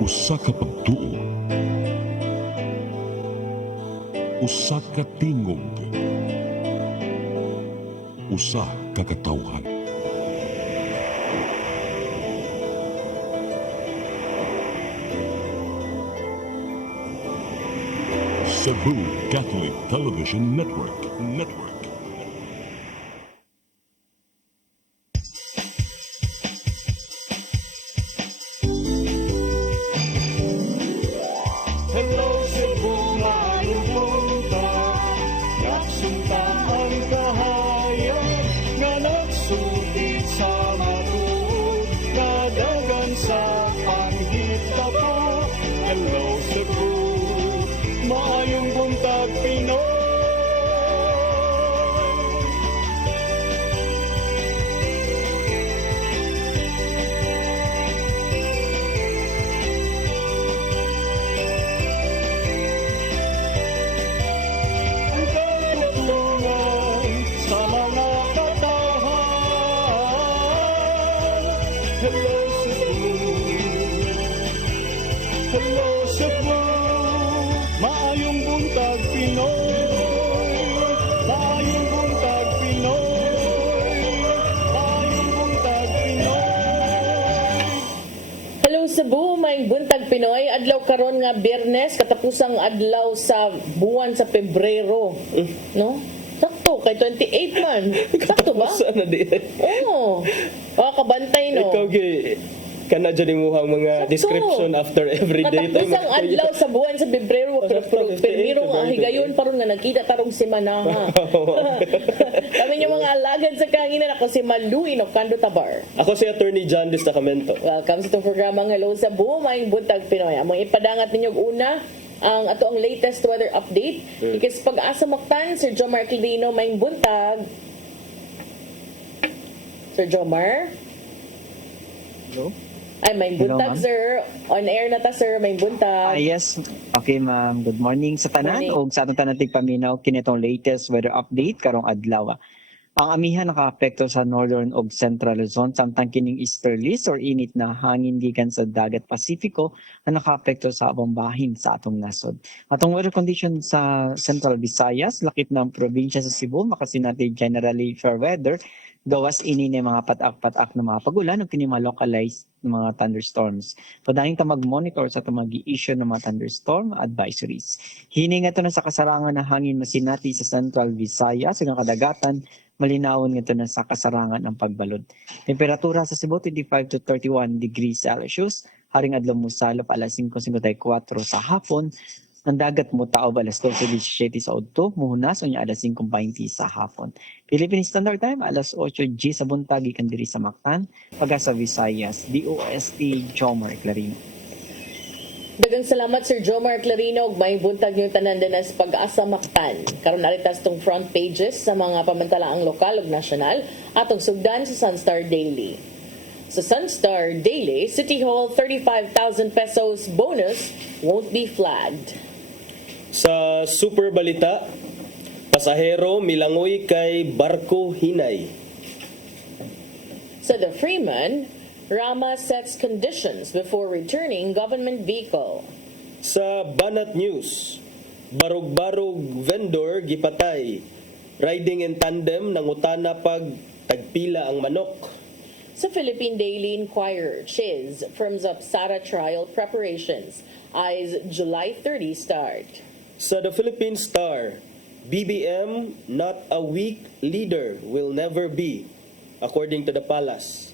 Usa ka pagtuo, usa ka tingog, usa ka katawhan. Cebu Catholic Television Network. Hello Cebu, maayong punta. Nagsunta ang kahayag nga nagsultit sa matuod, nadagan sa anghit tapo. Hello Cebu, maayong buntag Pinoy. Ang katutulungan sa mga katahan. Hello Cebu, hello Cebu, maayong buntag Pinoy, maayong buntag Pinoy, maayong buntag Pinoy. Hello Cebu, may buntag Pinoy. Adlaw karon nga Biyernes, katapusang adlaw sa buwan sa Pebrero. No? Sakto, kay 28 man. Sakto ba? Sana di. Oo. Kabantay no. Ikaw kana dyan yung muhang mga Sakto. description after every day. Katapusang adlaw sa buwan sa Pebrero. Sakto, Pero nga 58, higayon pa ron nga nagkita tarong si Manaha. Kami yung mga alagad sa kanginan. Ako si Maluin of Kando Tabar. Ako si Attorney John Destacamento. Welcome sa itong programang Hello Cebu, may buntag Pinoy. Among ipadangat ninyo una ang ato ang latest weather update. Ikis pag-asa Mactan, Sir Jomar Clino, may buntag. Sir Jomar? No? Ay, may Hello, buntag, ma'am. sir. On air na ta, sir. May buntag. Yes. Okay, ma'am. Good morning sa tanan Morning. o sa atong tanan tigpaminaw kinitong latest weather update karong adlaw. Ang amihan nakaapekto sa northern ug central Luzon samtang kining easterlies or init na hangin gikan sa dagat Pasifiko na nakaapekto sa abang bahin sa atong nasod. Atong weather condition sa Central Visayas, lakip ng probinsya sa Cebu, makasinati generally fair weather. Gawas ini ni mga patak-patak na mga pagulan ug kini mga localized mga thunderstorms. Padayon ta mag-monitor sa itong mag-i-issue ng mga thunderstorm advisories. Hini nga ito na sa kasarangan na hangin masinati sa Central Visayas ug ang kadagatan malinawon nga ito na sa kasarangan ng pagbalod. Temperatura sa Cebu 25 to 31 degrees Celsius. Haring adlaw mo salop alas 5:54 sa hapon. Ang dagat mo taob alas 12:17 sa udto, muhunas unya alas 5:20 sa hapon. Philippine Standard Time alas 8:00 sa buntag gikan diri sa Mactan, pag-asa Visayas, DOST Jomar Clarino. Dagang salamat, Sir Jomar Clarino. Ug may buntag nyo tanan din as pag-asa Mactan. Karon naritas tong front pages sa mga pamantalaang lokal ug nasyonal atong sugdan sa Sunstar Daily. Sa Sunstar Daily, City Hall 35,000 pesos bonus won't be flagged. Sa Super Balita, pasahero milangoy kay barko hinay. Sa The Freeman, Rama sets conditions before returning government vehicle. Sa Banat News, barog-barog vendor gipatay. Riding in tandem nangutana pag tagpila ang manok. Sa Philippine Daily Inquirer, Chiz firms up SARA trial preparations. Eyes July 30 start. Sa The Philippine Star, BBM not a weak leader will never be, according to the palace.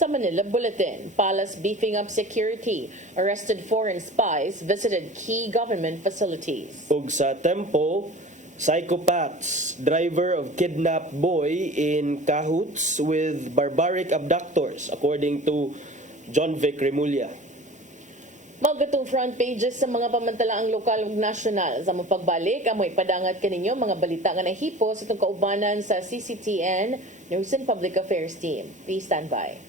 Sa Manila Bulletin, Palace beefing up security. Arrested foreign spies visited key government facilities. Ug sa Tempo, psychopaths, driver of kidnapped boy in cahoots with barbaric abductors, according to John Vic Remulla. Magatong front pages sa mga pamantalaang lokal ug nasyonal. Sa mga pagbalik, amoy padangat kaninyo mga balita nga nahipo sa itong kaubanan sa CCTN News and Public Affairs Team. Please stand by.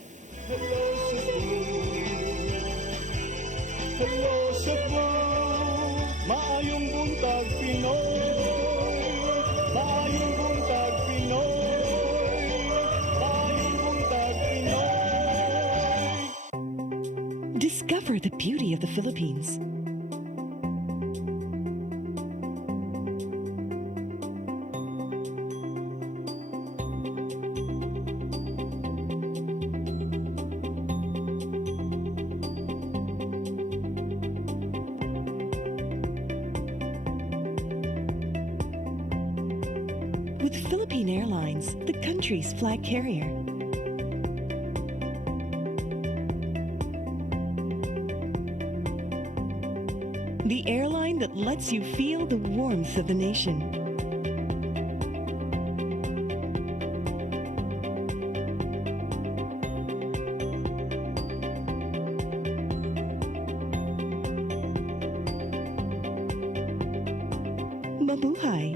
Hello Cebu, maayong buntag Pinoy, maayong buntag Pinoy, maayong buntag Pinoy. Discover the beauty of the Philippines. With Philippine Airlines, the country's flag carrier. The airline that lets you feel the warmth of the nation. Mabuhay!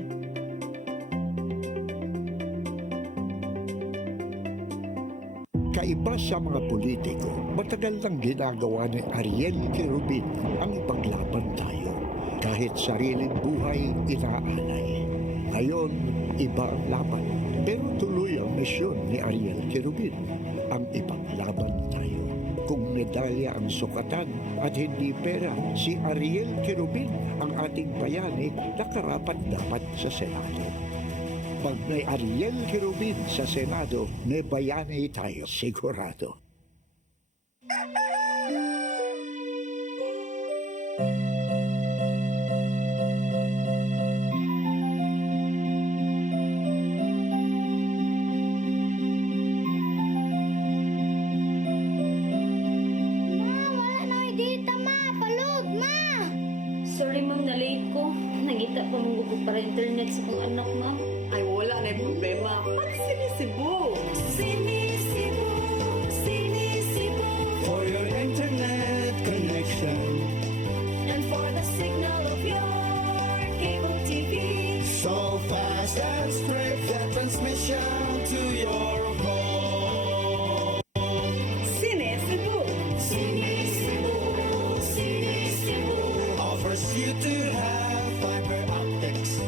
Kaiba sa mga politiko, matagal nang ginagawa ni Ariel Quirubin ang ipaglaban tayo. Kahit sariling buhay inaalay. Ngayon, iba ang laban. Pero tuloy ang misyon ni Ariel Quirubin, ang ipaglaban tayo. Kung medalya ang sukatan at hindi pera, si Ariel Quirubin ang ating bayani na karapat dapat sa Senado. Pag may Ariel Quirubin sa Senado, may bayani tayo sigurado. Sorry ma'am, na-late ko. Nangita pa mong gusto para internet sa kong anak ma'am. Ay, wala na yung problema. Pag-sinisibo. Sinisibo, sinisibo, For your internet connection, and for the signal of your cable TV. so fast and straight, the transmission to your home. Sinisibo. Sinisibo, Sinisibo, offers you to have fiber optics.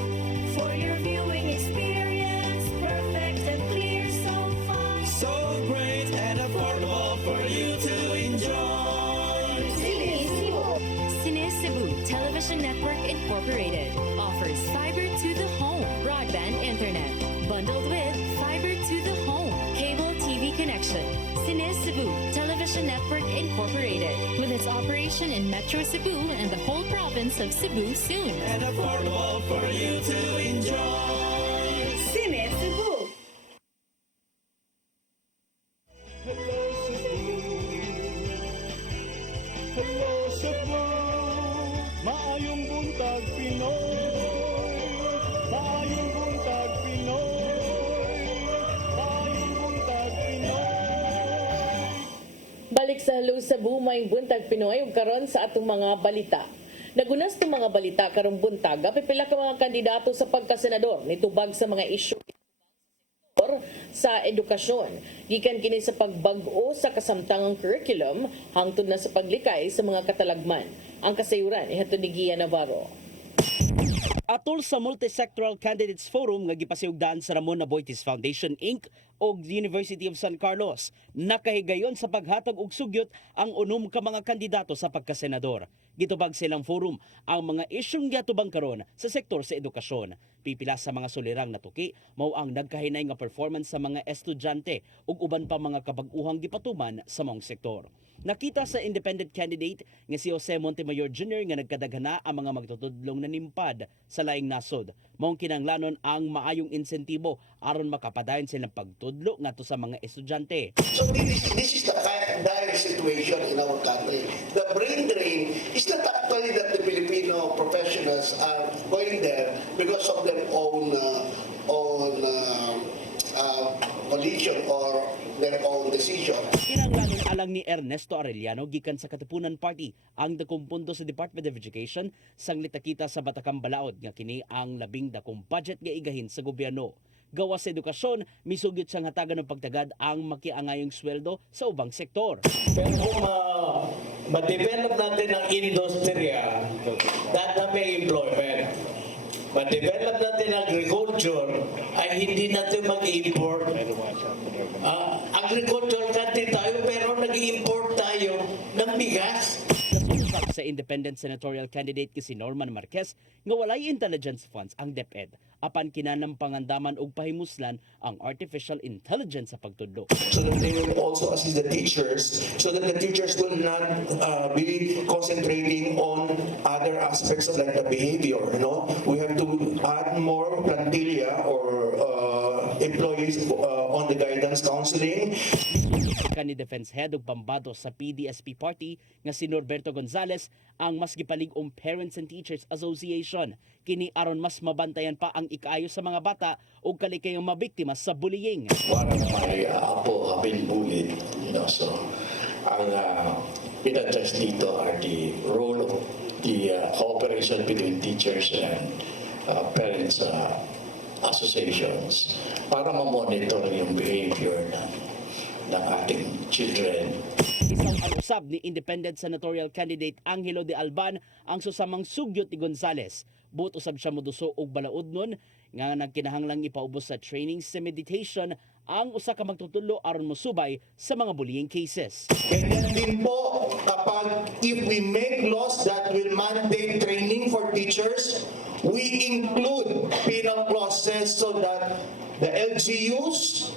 for your viewing experience, perfect and clear so far. So great and affordable for you to enjoy. Sinisibo, Sinisibu Television Network Incorporated offers fiber to the home broadband internet bundled with fiber to the home cable TV connection. Sinisibu Television Network Incorporated with its operation in Metro Cebu and the whole province of Cebu soon. And affordable for you to enjoy. Sinisibo. Hello, Cebu. Hello, Cebu. Maayong buntag, Pinoy. Maayong buntag, Pinoy. Maayong buntag, Pinoy. Balik sa Hello Cebu, may buntag Pinoy ug karon sa atong mga balita. Nagunas tong mga balita karong buntag, pipila ka mga kandidato sa pagkasenador nitubag sa mga isyu sa edukasyon. Gikan kini sa pagbag-o sa kasamtangang curriculum hangtod na sa paglikay sa mga katalagman. Ang kasayuran ihatod ni Gia Navarro. Atol sa Multisectoral Candidates Forum nga gipasiugdaan sa Ramon Aboitiz Foundation Inc. o University of San Carlos, nakahigayon sa paghatag og sugyot ang unom ka mga kandidato sa pagkasenador. Gitubag silang forum ang mga isyung giatubang karon sa sektor sa edukasyon. Pipila sa mga sulirang natuki mao ang nagkahinay nga performance sa mga estudyante ug uban pa mga kabag-uhang gipatuman sa maong sektor. Nakita sa independent candidate nga si Jose Montemayor Jr. nga nagkadaghana ang mga magtutudlong nanimpad sa laing nasod. Maong kinanglanon ang maayong insentibo aron makapadayon silang pagtudlo ngadto sa mga estudyante. So this is the kind of dire situation in our country. The brain drain is not actually that the Filipino professionals are going there because of their own volition or their own decision. Kinanglanon alang ni Ernesto Arellano gikan sa Katipunan Party ang dakong pundo sa Department of Education sang litakita sa Batakang Balaod nga kini ang labing dakong budget nga igahin sa gobyerno. Gawas sa edukasyon, misugyot siyang hatagan ng pagtagad ang makiangayong sweldo sa ubang sektor. Pero kung ma-develop natin ang industriya, that na may employment. Ma-develop natin ang agriculture, ay hindi natin mag-import. Agriculture country tayo, pero nag-import tayo ng bigas. independent senatorial candidate si Norman Marquez nga walay intelligence funds ang DepEd apan kinanampangandaman og pahimuslan ang artificial intelligence sa pagtudlo. So that they will also assist the teachers so that the teachers will not be concentrating on other aspects of like the behavior. We have to add more plantilla or employees on the guidance counseling. Ni Defense Head ug pambado sa PDSP Party nga si Norberto Gonzales ang mas gipalig-ong Parents and Teachers Association kini aron mas mabantayan pa ang ikaayo sa mga bata ug kalikayong mabiktima sa bullying. Para may apo have been bullied, so ang pinadjust dito are the role of the cooperation between teachers and parents associations para ma-monitor yung behavior ng ating children. Isang anusab ni independent senatorial candidate Angelo de Alban ang susamang sugyot ni Gonzales. Buot usab siya moduso og balaod nun nga nagkinahanglang ipaubos sa training sa meditation ang usa ka magtutulo aron mosubay sa mga bullying cases. Ganyan din po kapag if we make laws that will mandate training for teachers, we include penal clauses so that the LGUs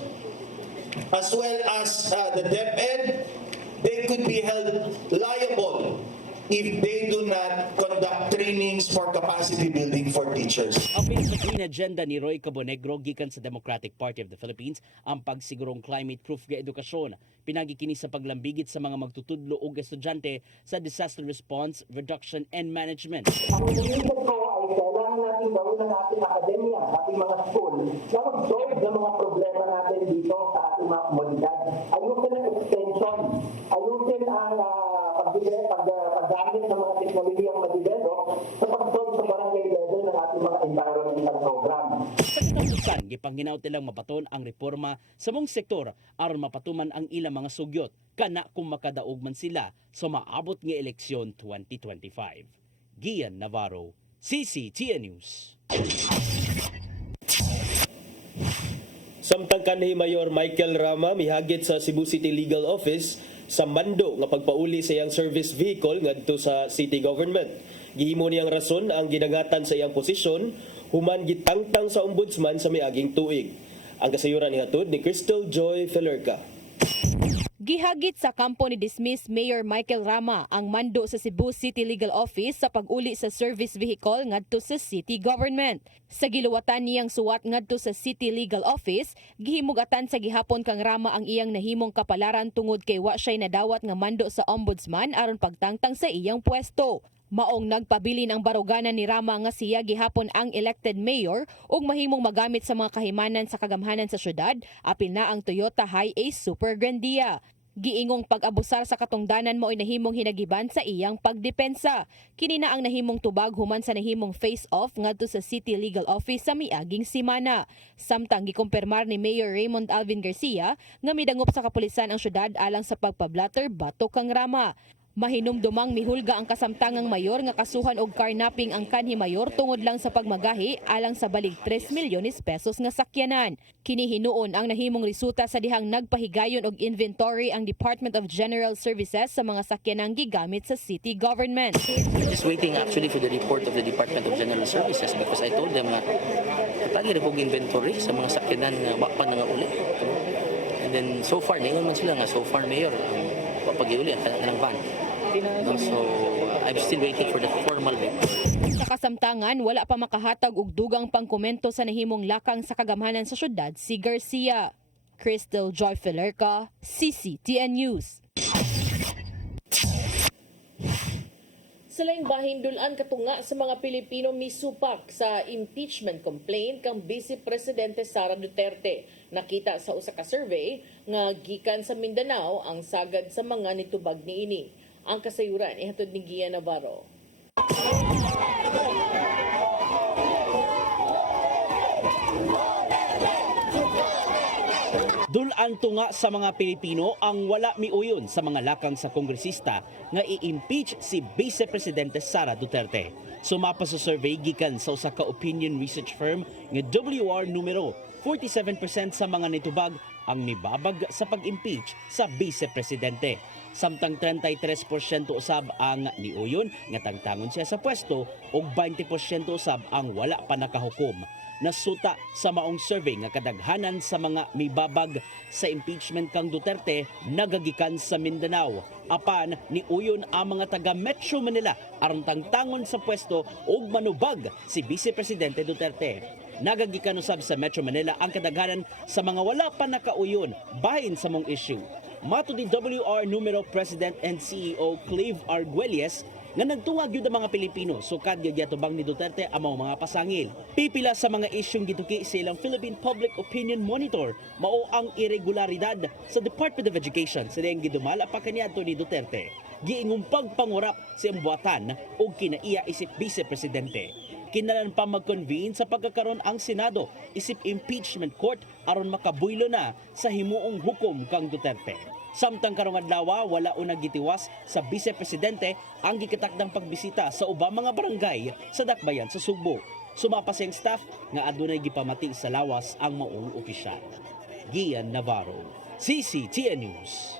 as well as the DepEd, they could be held liable if they do not conduct trainings for capacity building for teachers. Apil sa green agenda ni Roy Cabonegro gikan sa Democratic Party of the Philippines ang pagsigurong climate-proof nga edukasyon. Pinagi kini sa paglambigit sa mga magtutudlo o estudyante sa disaster response, reduction, and management. Ang iniisip ko ay kailangan natin gawin ng ating akademya, ating mga school, na mag-solve ng mga problema natin dito sa ating mga komunidad. Ayusin ang extension, ayusin ang paggamit ng mga teknolohiyang madidevelop sa pag-solve sa barangay level ng ating mga environmental program. Sa katapusan, gipanghinaw tilang mabaton ang reforma sa mong sektor aron mapatuman ang ilang mga sugyot kana kung makadaog man sila sa maabot nga eleksyon 2025. Gian Navarro, CCTN News. Samtang kanhi Mayor Michael Rama mihagit sa Cebu City Legal Office sa mando nga pagpauli sa iyang service vehicle ngadto sa city government. Gihimo niyang rason ang ginagatan sa iyang posisyon human gitangtang sa ombudsman sa miaging tuig. Ang kasayuran nihatod ni Crystal Joy Felerca. Gihagit sa kampo ni dismiss Mayor Michael Rama ang mando sa Cebu City Legal Office sa pag-uli sa service vehicle ngadto sa city government. Sa giluwatan niyang suwat ngadto sa City Legal Office, gihimugatan sa gihapon kang Rama ang iyang nahimong kapalaran tungod kay wa siya'y nadawat nga mando sa ombudsman aron pagtangtang sa iyang pwesto. Maong nagpabilin ang baruganan ni Rama nga siya gihapon ang elected mayor ug mahimong magamit sa mga kahimanan sa kagamhanan sa syudad, apil na ang Toyota Hi-Ace Super Grandia. Giingong pag-abusar sa katungdanan mao'y nahimong hinagiban sa iyang pagdepensa. Kini na ang nahimong tubag human sa nahimong face-off ngadto sa City Legal Office sa miaging simana. Samtang gikumpirmar ni Mayor Raymond Alvin Garcia nga midangop sa kapulisan ang syudad alang sa pagpablatter batok kang Rama. Mahinumdumang mihulga ang kasamtangang mayor nga kasuhan og carnapping ang kanhi mayor tungod lang sa pagmagahi alang sa balig 3 milyones pesos nga sakyanan. Kini hinuon ang nahimong resulta sa dihang nagpahigayon og inventory ang Department of General Services sa mga sakyanang gigamit sa city government. Just waiting actually for the report of the Department of General Services because I told them nga patagi rin pong inventory sa mga sakyanan nga wapa na nga uli. And then so far, ningon man sila nga so far mayor papag-iuli ang kanang van. So, I'm still waiting for the formal report. Sa kasamtangan, wala pa makahatag og dugang pangkomento sa nahimong lakang sa kagamhanan sa syudad si Garcia. Crystal Joy Felerca, CCTN News. Sa laing bahin dulan katunga sa mga Pilipino misupak sa impeachment complaint kang Vice Presidente Sara Duterte. Nakita sa usa ka survey nga gikan sa Mindanao ang sagad sa mga nitubag niini. Ang kasayuran ihatod ni Gian Navarro. Dulan tunga sa mga Pilipino ang wala miuyon sa mga lakang sa kongresista nga i-impeach si Vice Presidente Sara Duterte. Sumapa sa survey gikan sa usa ka opinion research firm nga WR numero, 47% sa mga nitubag ang nibabag sa pag-impeach sa Vice Presidente. Samtang 33% usab ang niuyon nga tangtangon siya sa pwesto ug 20% usab ang wala pa nakahukom. Nasuta sa maong survey nga kadaghanan sa mga mibabag sa impeachment kang Duterte nagagikan sa Mindanao. Apan niuyon ang mga taga Metro Manila aron tangtangon sa pwesto ug manubag si Vice Presidente Duterte. Nagagikan usab sa Metro Manila ang kadaghanan sa mga wala pa nakauyon bahin sa mong issue. Mato ni WR numero President and CEO Clive Arguelles nga nagtungag yun ang mga Pilipino sukad gyatubang ni Duterte ang mga pasangil. Pipila sa mga isyong gituki sa ilang Philippine Public Opinion Monitor mao ang irregularidad sa Department of Education sa diyang gidumala pa kaniadto ni Duterte. Giingong pagpangurap sa imbuatan o kinaiya isip Vice Presidente. Kinalan pa mag-convene sa pagkakaroon ang Senado isip impeachment court aron makabuylo na sa himuong hukom kang Duterte. Samtang karong adlaw wala unang gitiwas sa Vice Presidente ang gikatakdang pagbisita sa ubang mga barangay sa Dakbayan sa Sugbo. Sumapa siyang staff nga adunay gipamati sa lawas ang maong opisyal. Gian Navarro, CCTN News.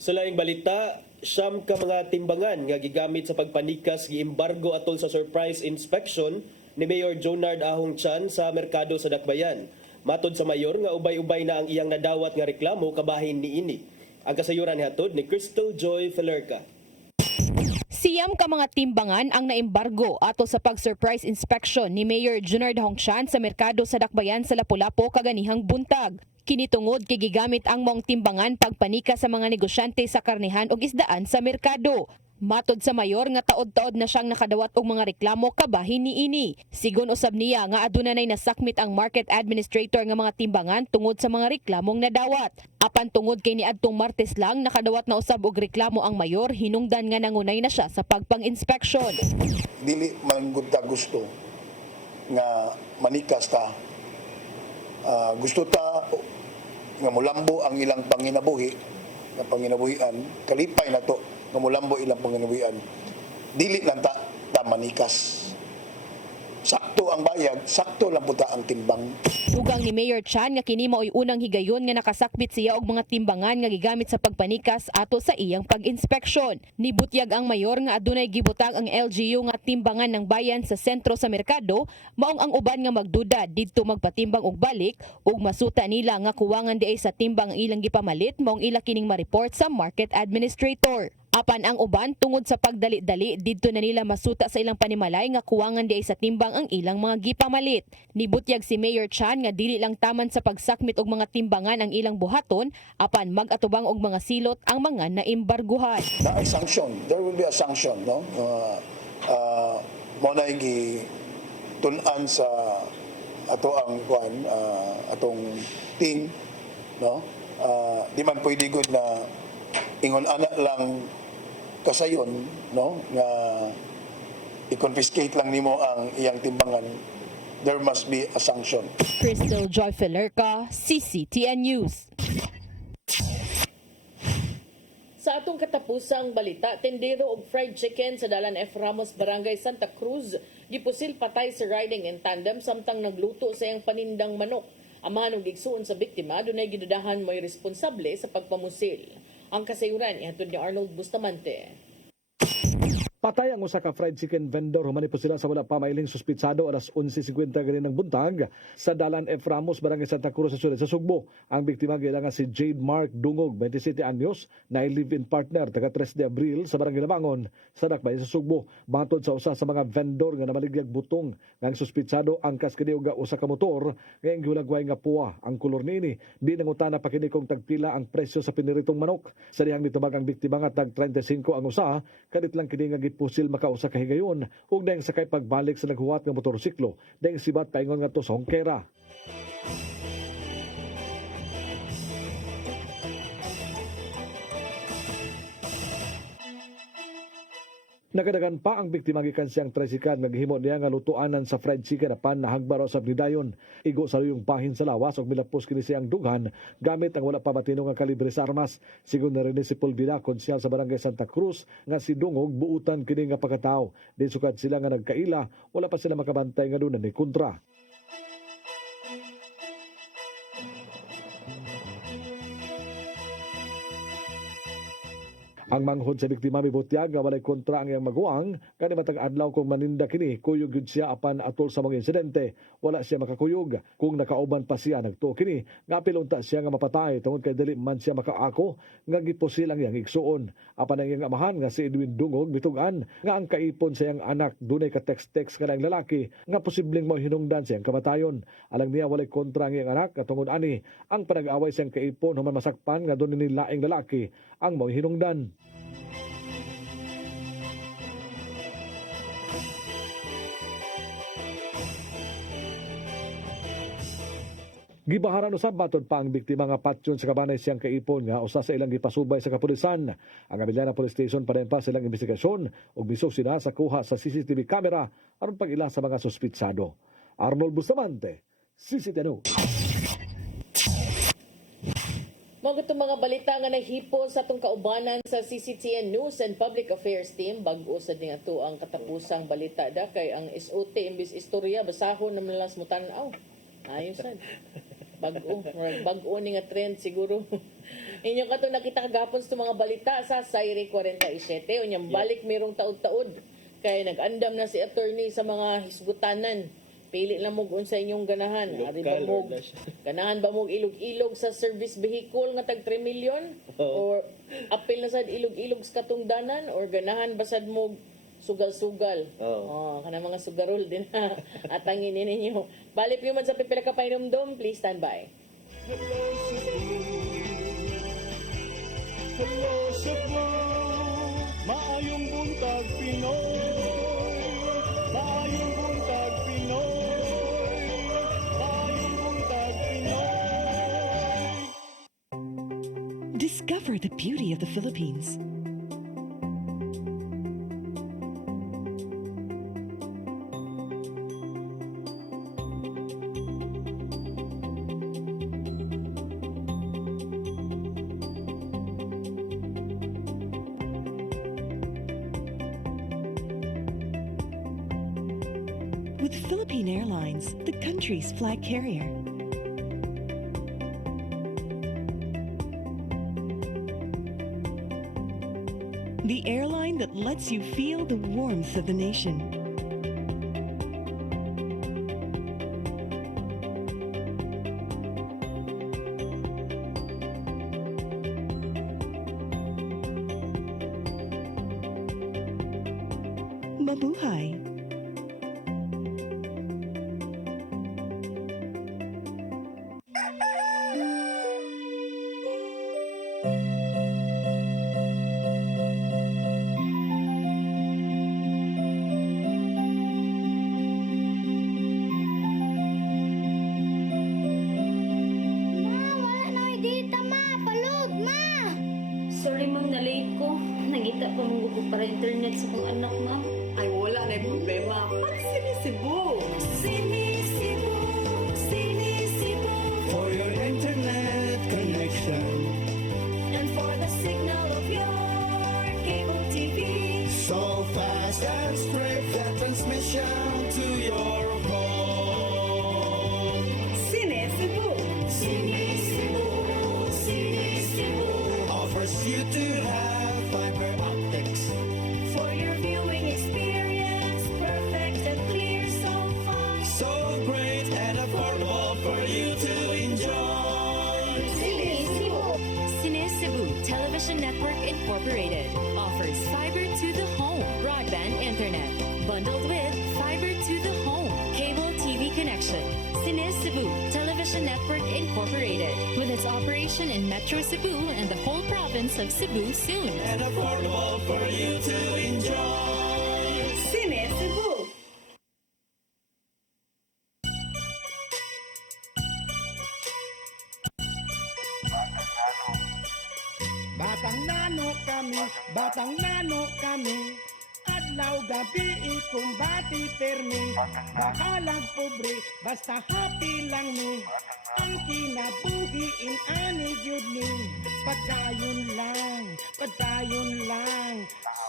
Sa laing balita, siyam ka mga timbangan nga gigamit sa pagpanikas giembargo atol sa surprise inspection ni Mayor Jonard Ahong Chan sa merkado sa Dakbayan. Matod sa mayor nga ubay-ubay na ang iyang nadawat nga reklamo kabahin niini. Ang kasayuran hatod ni Crystal Joy Felerca. Siyam ka mga timbangan ang naembargo ato sa pag-surprise inspection ni Mayor Jonard Ahong Chan sa merkado sa Dakbayan sa Lapu-Lapu kaganihang buntag. Kinitungod kay gigamit ang mong timbangan pagpanika sa mga negosyante sa karnehan ug isdaan sa merkado. Matod sa mayor nga taod-taod na siyang nakadawat og mga reklamo kabahin niini. Sigon usab niya nga aduna nay nasakmit ang market administrator nga mga timbangan tungod sa mga reklamong nadawat. Apan tungod kay niadtong Martes lang nakadawat na usab og reklamo ang mayor, hinungdan nga nangunay na siya sa pagpang-inspeksyon. Dili man gud ta gusto nga manikas ta. Gusto ta nga mulambo ang ilang panginabuhi, nga panginabuhian, kalipay na to nga mulambo ilang panginabuhian. Dili lang ta manikas. Sakto ang bayad, sakto lang puta ang timbang. Tugang ni Mayor Chan nga kini mao'y unang higayon nga nakasakbit siya og mga timbangan nga gigamit sa pagpanikas ato sa iyang pag-inspeksyon. Nibutyag ang mayor nga adunay gibutang ang LGU nga timbangan ng bayan sa sentro sa merkado, maong ang uban nga magduda didto magpatimbang og balik ug masuta nila nga kuwangan diay sa timbang ang ilang gipamalit, maong ila kining ma-report sa market administrator. Apan ang uban tungod sa pagdali-dali didto na nila masuta sa ilang panimalay nga kuwangan diay sa timbang ang ilang mga gipamalit. Nibutyag si Mayor Chan nga dili lang taman sa pagsakmit og mga timbangan ang ilang buhaton, apan mag-atubang og mga silot ang mga naimbarguhan. Na ay sanction, there will be a sanction, no? Mo na tun-an sa ato ang atong team, no? Di man pwede good na ingon ana lang kasayon, no, nga i-confiscate lang nimo ang iyang timbangan. There must be a sanction. Crystal Joy Felerca, CCTN News. Sa atong katapusang balita, tendero og fried chicken sa Dalan F. Ramos, Barangay Santa Cruz, gipusil patay sa riding in tandem samtang nagluto sa iyang panindang manok. Amahan og igsuon sa biktima, dunay gidudahan mo'y responsable sa pagpamusil. Ang kasayuran ihatod ni Arnold Bustamante. Patay ang usa ka fried chicken vendor humani po sila sa wala pa mailing suspitsado alas 11:50 ganin ng buntag sa Dalan F. Ramos, Barangay Santa Cruz sa Sugbo. Ang biktima kailangan si Jade Mark Dungog, 27 anyos, na live-in partner taga 3 de Abril sa Barangay Labangon sa Dakbayan sa Sugbo. Matod sa usa sa mga vendor nga namaligyag butong nga suspitsado ang kaskini og usa ka motor nga gihulagway nga puwa. Ang kolor niini di nangutana pa kini kung tagpila ang presyo sa piniritong manok. Sa dihang mitubag ang biktima nga tag 35 ang usa, kadit lang kini nga pusil makausa ka higayon ug dayang sakay pagbalik sa naghuwat nga motorsiklo dayang sibat paingon nga to sa hongkera. Nagadagan pa ang biktima gikan siyang tricycle nga gihimo niya nga lutuanan sa fried chicken apan nahagbaro sa nidayon. Igo sa luyong bahin sa lawas ug milapos kini siyang dughan gamit ang wala pa matino nga kalibre sa armas. Sigon na rin si Pulvida, konsyal sa Barangay Santa Cruz, nga si Dungog buutan kini nga pagkatao. Din sukad sila nga nagkaila, wala pa sila makabantay nga doon ni kontra. Ang manghod sa biktima mibutyag nga walay kontra ang iyang maguwang kani matag adlaw kung maninda kini kuyog gyud siya apan atol sa mga insidente wala siya makakuyog kung nakauban pa siya nagtuo kini nga apil unta siya nga mapatay tungod kay dili man siya makaako nga gipusil ang iyang igsuon apan ang iyang amahan nga si Edwin Dungog mitugan nga ang kaipon sa iyang anak dunay ka text kanang lalaki nga posibleng mao hinungdan sa iyang kamatayon alang niya walay kontra ang iyang anak at tungod ani ang panag-away sa iyang kaipon human masakpan nga dunay ni laing lalaki ang mao hinungdan. Gibaharan usab baton pa ang biktima nga patyon sa kabanay siyang kaipon nga usa sa ilang gipasubay sa kapulisan. Ang Abiliana Police Station pa rin pa silang investigasyon ug misog sila sa kuha sa CCTV camera aron pag-ila sa mga suspitsado. Arnold Bustamante, CCTV News. Mga itong mga balita nga nahipo sa itong kaubanan sa CCTN News and Public Affairs Team. Bago sa din ito ang katapusang balita da kay ang SOT imbis istorya basahon naman lang mutanaw. Ayos sad. Bago ni nga trend siguro. Inyo kato nakita kagapon sa mga balita sa Sairi 47. Unyang balik merong taod-taod. Kaya nag-andam na si attorney sa mga hisgutanan. Pili lang mo sa inyong ganahan. Ari ba mo, ganahan ba mo ilog-ilog sa service vehicle nga tag 3 million? Or apil na sad ilog-ilog sa katungdanan? Or ganahan ba sad mo sugal-sugal? Kanang mga sugarol din ha. At anginin ninyo. Balik nyo man sa pipila ka painomdom, please stand by. Hello Cebu, maayong buntag Pinoy. Maayong buntag Pinoy. Maayong buntag Pinoy. Discover the beauty of the Philippines. With Philippine Airlines, the country's flag carrier. The airline that lets you feel the warmth of the nation. Mabuhay! Sorry ma'am, na-late ko. Nangita pa mong gusto para internet sa kong anak ma'am. Ay, wala na yung problema. Pati sinisibo. Sinisibo, sinisibo. For your internet connection. And for the signal of your cable TV. So fast and straight that transmission to your home. Sinisibo. Sinisibo, sinisibo. Offers you to have fiber optics. For your viewing experience, perfect and clear so far. So great and affordable for you to enjoy. Sinisibo. Cine Cebu Television Network Incorporated offers fiber to the home broadband internet bundled with fiber to the home cable TV connection. Cine Cebu Television Network Incorporated with its operation in Metro Cebu and the whole province of Cebu soon. And affordable for you to enjoy. Sinisibo. Batang nano kami. Adlaw gabi ikumbati permi. Bakalag pobre, basta happy lang mi. Ang kinabuhi in ani gyud ni. Padayon lang.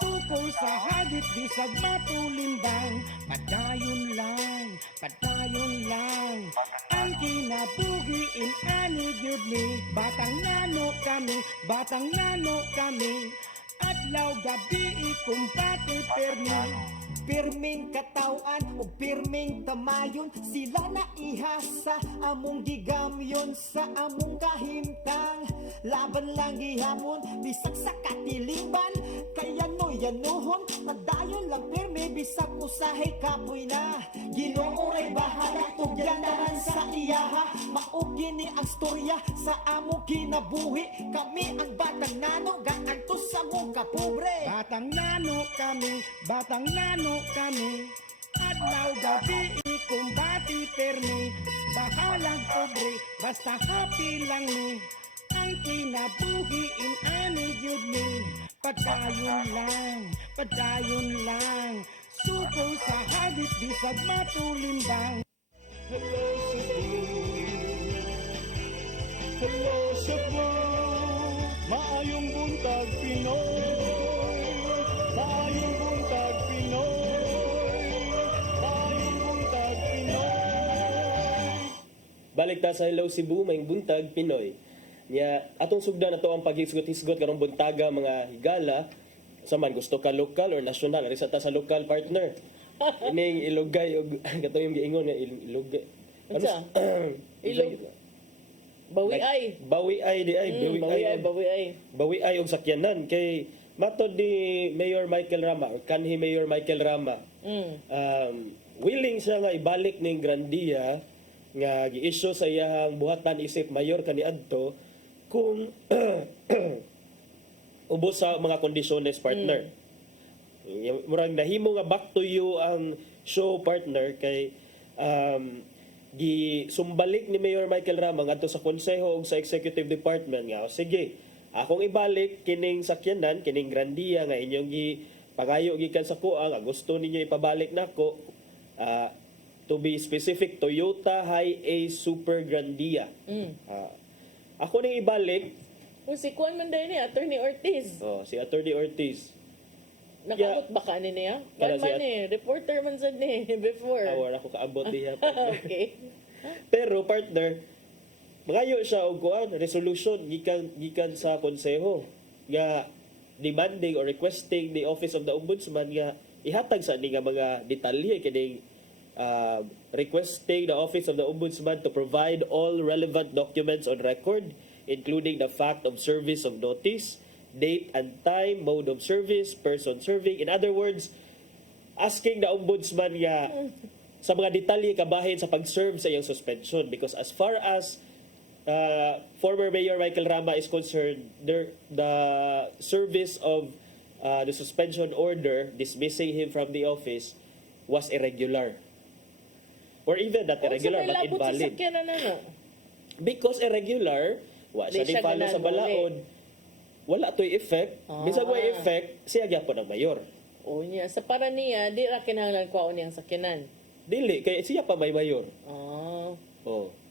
Sukol sa hagit bisag matulimbang. Padayon lang. Ang kinabuhi in ani gyud ni. Batang nano kami. At adlaw gabi ikumpati permi. Pirming katawan o pirming tamayon, sila na ihasa among gigamyon sa among kahimtang. Laban lang gihapon bisag sa katiliban, kaya no yanuhon padayon lang pirmi bisag usahay kapoy na. Ginoo ray bahala tugyanan sa iyaha, mao gini ang storya sa among kinabuhi. Kami ang batang nano gaantos sa among kapobre. Batang nano kami, batang nano kami, adlaw gabi ikumbati permi. Bahalang pobre, basta happy lang ni. Ang kinabuhi in ani gyud mi. Padayon lang, suko sa hagit bisag matulimbang. Hello Cebu, maayong buntag Pinoy, maayong buntag Pinoy, maayong buntag Pinoy. Balik ta sa Hello Cebu, may buntag Pinoy. Nya atong sugdan ato ang paghisgot-hisgot karong buntaga mga higala sa man gusto ka lokal or national ari sa ta sa local partner. Ining ilugay og katong yung giingon nga ilugay. Unsa? Bawi ay. Bawi ay di ay. Bawi ay og sakyanan kay matod ni Mayor Michael Rama or kanhi Mayor Michael Rama. Willing siya nga ibalik ning Grandia nga gi-issue sa iyang buhatan isip mayor kaniadto kung ubos sa mga kondisyones partner. Murag nahimo nga back to you ang show partner kay gisumbalik ni Mayor Michael Rama ngadto sa konseho ug sa executive department nga sige akong ibalik kining sakyanan kining Grandia nga inyong pangayo gikan sa kuang gusto ninyo ipabalik nako to be specific Toyota Hi-Ace Super Grandia. Ako nang ibalik si Kuan man dahil ni Attorney Ortiz. Si Attorney Ortiz. Nakabot ba ka niya? Kan man reporter man sad ni before. Wala ko kaabot diha. Okay. Pero partner, magayo siya og kuan resolution gikan sa konseho nga demanding or requesting the Office of the Ombudsman nga ihatag sa ni nga mga detalye kining requesting the Office of the Ombudsman to provide all relevant documents on record, including the fact of service of notice, date and time, mode of service, person serving. In other words, asking the Ombudsman nga sa mga detalye kabahin sa pag-serve sa iyang suspension. Because as far as former Mayor Michael Rama is concerned, the service of the suspension order dismissing him from the office was irregular. Or even not irregular, but invalid. Because irregular, siya di follow sa balaod, wala to'y effect. Bisag way effect, siya gyapon ang mayor. O niya, sa para niya, di ra kinahanglan kwaon niyang sakinan. Dili, kay siya pa may mayor.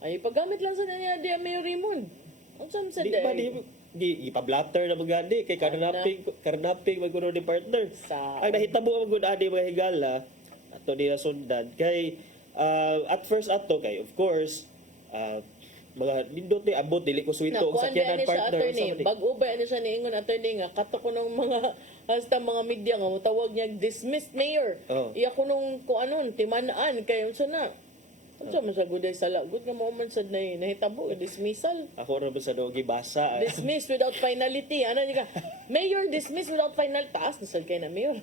Ay, paggamit lang sa niya, di ang Mayor Raymond. Ang saan sa Di ba, di ipablatter na mga di, kay karnaping magkuno ni partner. Ang nahitabo ang mga ani mga higala, ato nila sundan, kay at first ato kay of course mga nindot ni abot dili ko suwito og sakyanan partner bag-o ba ni siya niingon attorney nga kato ko nung mga hasta mga media nga mutawag niya dismissed mayor iya ko nung kuanon timanaan kay unsa na unsa man sa guday sala gud nga mao man sad nahitabo dismissal ako ra ba sa dogi basa dismissed without finality ano niya mayor dismissed without final taas nasad kay na mayor.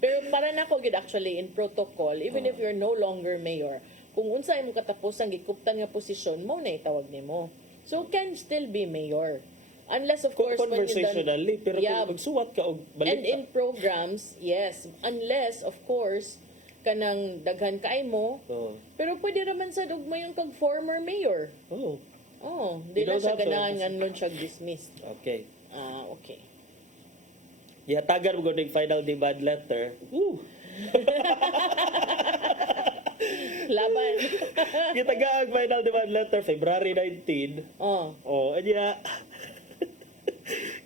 Pero para na ko gid actually in protocol, even if you're no longer mayor, kung unsa imong katapos ang gikuptan nga posisyon mo na itawag nimo. So can still be mayor. Unless of course when you conversationally pero kung magsuwat ka og balik. And in programs, yes, unless of course kanang daghan kay mo. Pero pwede ra man sad og mayon kag former mayor. Di na siya ganahan nganlon siya dismissed. Okay. Okay. Ihatagan mo ng final demand letter. Laban. Gitaga ang final demand letter February 19. Anya.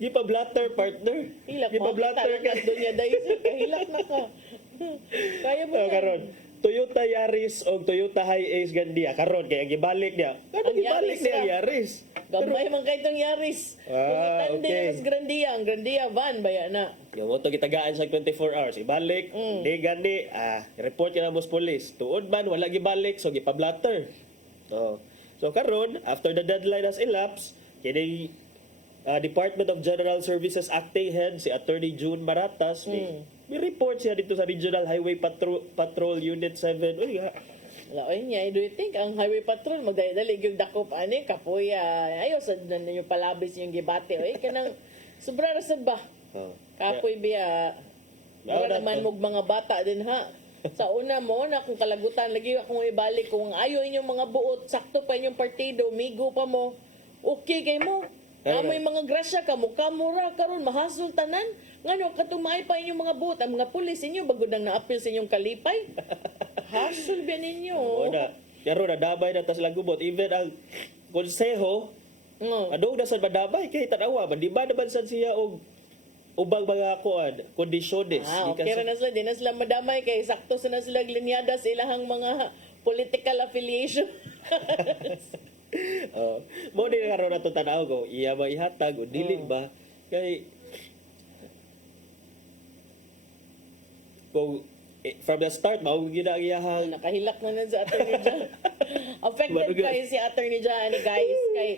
Gipa-blatter partner. Hilak mo. Gipa-blatter ka. Dunya dayon kahilak na ka. Kaya mo karon. Toyota Yaris o Toyota Hiace gandiya karon kay ang gibalik niya. Ano Ang gibalik Yaris niya ang ra. Yaris? Gamay man kay itong Yaris. Kung okay. mas Grandia, ang Grandia van baya na. Yung mo to gitagaan sa 24 hours, ibalik, di gani, report ka na mo sa police. Tuod man, wala gibalik, so gipablatter. So karon, after the deadline has elapsed, kini Department of General Services Acting Head, si Attorney June Maratas, may report siya dito sa Regional Highway Patrol Unit 7. Uy, Laoy niya, do you think ang highway patrol magdali yung dakop ani kapoy ayo sa yung palabis yung gibate oy kanang sobra ra sad ba? Kapoy biya. Wala naman mog mga bata din ha. Sa una mo na kung kalagutan lagi akong ibalik kung ayo inyong mga buot sakto pa inyong partido migo pa mo. Okay kay mo. May mga grasya ka mukha mura karon mahasol tanan. Ngano katumay pa inyong mga buot ang mga pulis inyo bagod nang naapil sa inyong kalipay. Hasol ba ninyo? na. Pero nadabay na tas lagubot. Even ang konseho, adong na sa madabay kay tanawa man di ba naman sad siya og ubang mga kondisyones. Okay ra na sila, di na sila madamay kay sakto na sila linyada sa ilahang mga political affiliation. Mo din karon nato tanaw ko iya ba ihatag o dili ba kay kung from the start mao gyud ang iyahang nakahilak na sa Attorney John. Affected kayo si Attorney John guys kay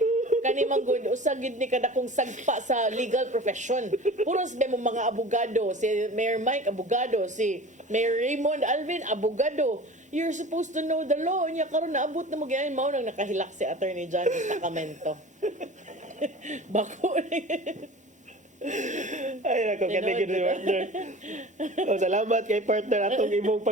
kani man gud usagid ni kada kong sagpa sa legal profession. Puros ba mo mga abogado, si Mayor Mike abogado, si Mayor Raymond Alvin abogado. You're supposed to know the law. Nya karon naabot na magyay mao nang nakahilak si Attorney John sa Sacramento. Bako. Ay nako kani gid partner. Salamat kay partner atong imong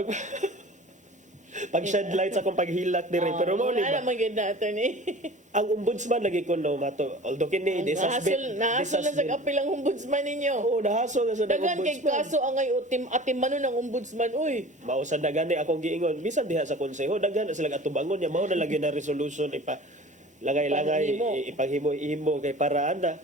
pag-shed light sa akong paghilak dire. Pero mo ni ba? Ano magid na Attorney? Ang ombudsman lagi ko no mato. Although kini Nahasol na sa apil ang ombudsman ninyo. Oo, nahasol na sa dagan kay kaso angay atimanon ng ombudsman uy. Mausan na gani akong giingon. Bisan diha sa konseho dagan na sila atubangon nya mao na lagi na resolution lagay ipaghimo kay para ana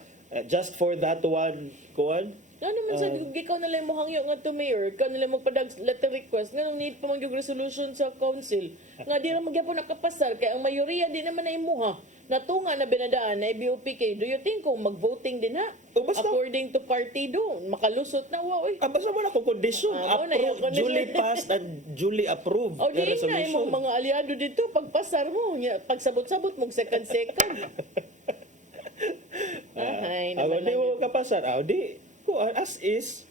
just for that one kuan. Ano man sabi ko, ikaw na lang mo hangyo nga to mayor, ikaw na lang magpadag letter request, nga nung need pa mag-yung resolution sa council. Nga di na magyapon nakapasar, kaya ang mayoriya di naman na imuha. Natunga na binadaan na BOPK, do you think kung mag-voting din ha? According to partido, makalusot na wa, oy. Basta mo na kung condition, duly passed and duly approved. O di na, imong mga aliado dito, pagpasar mo, pagsabot-sabot mong second. Ako di mo kapasar, di as is.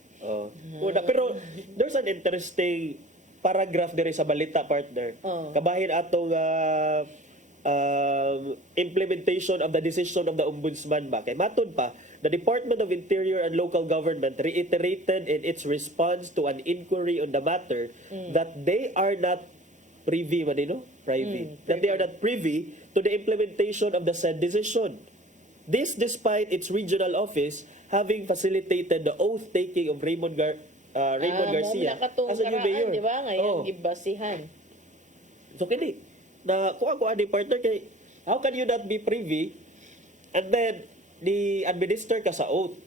Pero there's an interesting paragraph diri sa balita partner. Kabahin atong implementation of the decision of the ombudsman ba. Kay matod pa, the Department of Interior and Local Government reiterated in its response to an inquiry on the matter that they are not privy that they are not privy to the implementation of the said decision. This despite its regional office having facilitated the oath-taking of Raymond Garcia as a new mayor. Di ba? Ngayon, gibasihan. So, kini, na kuha ni partner kay, how can you not be privy and then di-administer ka sa oath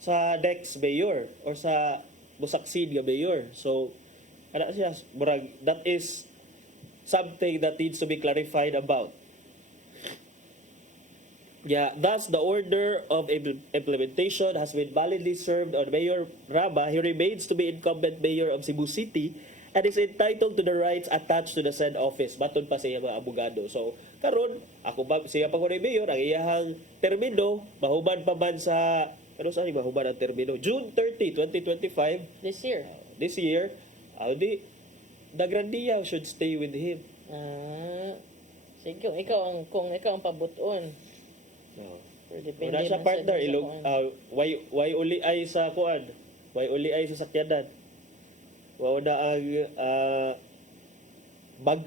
sa next mayor or sa musaksid nga mayor. So, ano siya, that is something that needs to be clarified about. Yeah, thus the order of implementation has been validly served on Mayor Rama. He remains to be incumbent mayor of Cebu City and is entitled to the rights attached to the said office. Baton pa siya mga abogado. So, karon siya pa ko ni mayor, ang iyahang termino, mahuman pa man sa, ano saan mahuman ang termino? June 30, 2025. This year, the Grandia should stay with him. Sige, kung ikaw ang pabuton. Wala siya partner why uli ay sa kuan, why uli ay sa sakyanan. Wala ang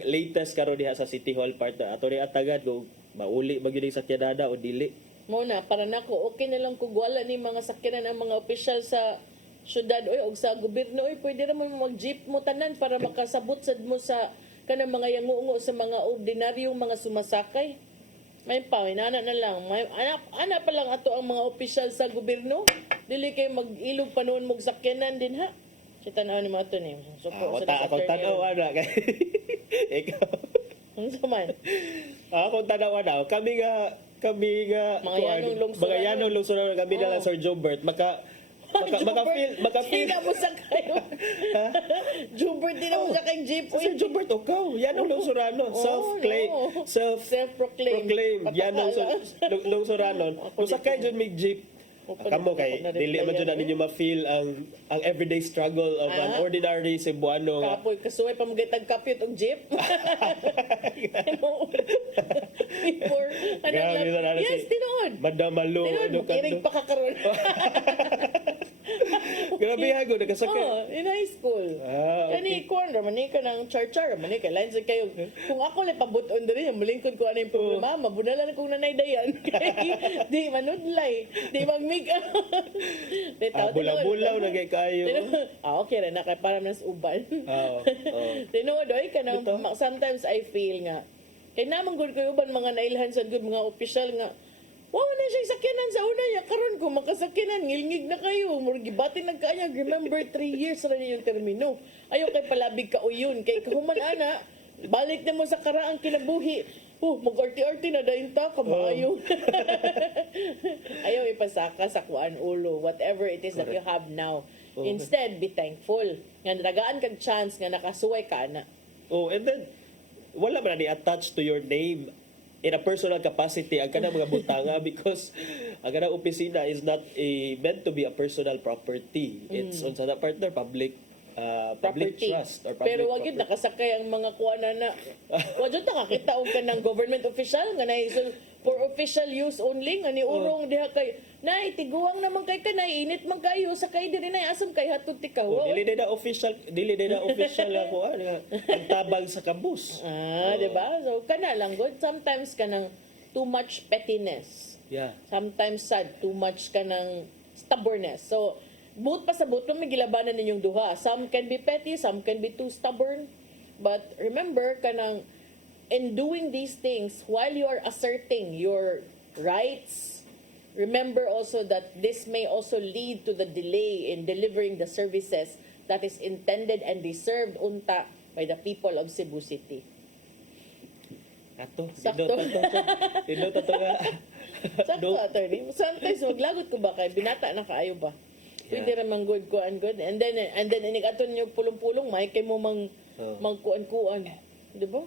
latest karon diha sa City Hall partner. Ato ni atagad kung mauli magyud sa sakyanada o dili. Muna para nako okay na lang kung wala ni mga sakyanan ang mga opisyal sa syudad o sa gobyerno pwede ra mo mag-jeep mo tanan para makasabot sad mo sa kanang mga yangungo sa mga ordinaryong mga sumasakay. May inana na lang. Ana pa lang ato ang mga opisyal sa gobyerno. Dili kayo mag-ilog pa noon mag sakyanan din ha. Si tanaw ni Mato ni. Ako tanaw ana kay Ikaw. Ang saman. Kung tanawa na, kami nga Mga yanong lungsuranon. mga yanong lungsuranon kami na lang Oo. Sir Jobert Hindi na mo sa kayo. Jubert, di na mo sa kayong jeep. Sir Jobert, ikaw, yanong lungsuranon. Self-proclaim. Yanong lungsuranon. Kung sakay dyan may jeep, kamo kay dili man jud na ninyo ma-feel ang everyday struggle of an ordinary Cebuano nga. Kapoy, kasuway pa mga tagkapyot og jeep. Before, Grabe na natin yes, si tinood. Madam Malu. Tinood, makinig pa kakaroon. Grabe hago, nagkasakit. In high school. Okay. Kani, kuwan, ramani ka ng char-char, ramani ka. Lines kayo. Kung ako lang pabuton din, malingkod ko ano yung problema, mabunalan kong nanay dayan. Di manudlay. Di mag-make up. Bulaw-bulaw na kay kayo. Okay rin, nakay para nas uban. Tinood, oy, ka na, sometimes I feel nga, kay naman good ko uban mga nailhan sa good mga opisyal nga, wow na siya sakyanan sa una niya. Karon ko makasakyanan, ngilngig na kayo. Murgibati nagkaanyag. Remember, 3 years na yung termino. Ayaw kay palabig ka o yun. Kay kahuman ana, balik na mo sa karaang kinabuhi. Mag-arti-arti na dahin ta, kamayo. Ayaw ipasaka sa kuan ulo. Whatever it is that you have now. Instead, be thankful. Nga nadagaan kag chance nga nakasuway ka na. And then, wala man na ni-attach to your name in a personal capacity ang kanang mga butanga because ang kanang opisina is not meant to be a personal property. It's on sa partner public trust or public pero wag yun nakasakay ang mga kuana na wag yun nakakita og kanang government official nga naisol for official use only nga ni urong diha kay nay tiguang naman kay kanay init man kayo sakay diri nay asam kay hatod tikaw. Dili na official nga kuan nga ang tabang sa kabus. Di ba? So kana lang good sometimes kanang too much pettiness. Yeah. Sometimes sad too much kanang stubbornness. So buot pa sa buot may gilabanan ninyong duha. Some can be petty, some can be too stubborn. But remember, kanang in doing these things, while you are asserting your rights, remember also that this may also lead to the delay in delivering the services that is intended and deserved unta by the people of Cebu City. Sakto nga. Sakto, attorney. Sometimes maglagot ko ba kay binata na kaayo ba? Pwede ramang good kuan good. And then inigaton niyo pulong-pulong may kay mo magkuan-kuan. Di ba?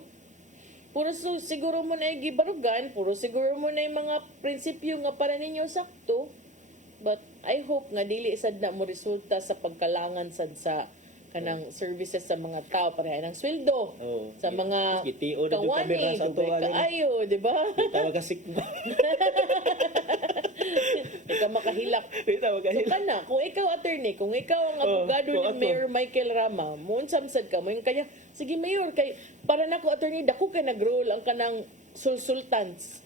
Puro siguro mo na gibarugan, puro siguro mo na yung mga prinsipyo nga para ninyo sakto. But I hope nga dili sad na mo resulta sa pagkalangan sad sa kanang services sa mga tao pareha ng sweldo sa mga kawani, dugay kaayo, di ba? Tawag ka sikba. Di ka makahilak. So kana, kung ikaw attorney, kung ikaw ang abogado ni Mayor Michael Rama, muun samsad ka mo yung kanya, sige Mayor, kay para nako attorney, dako kay nag-role ang kanang sulsultans.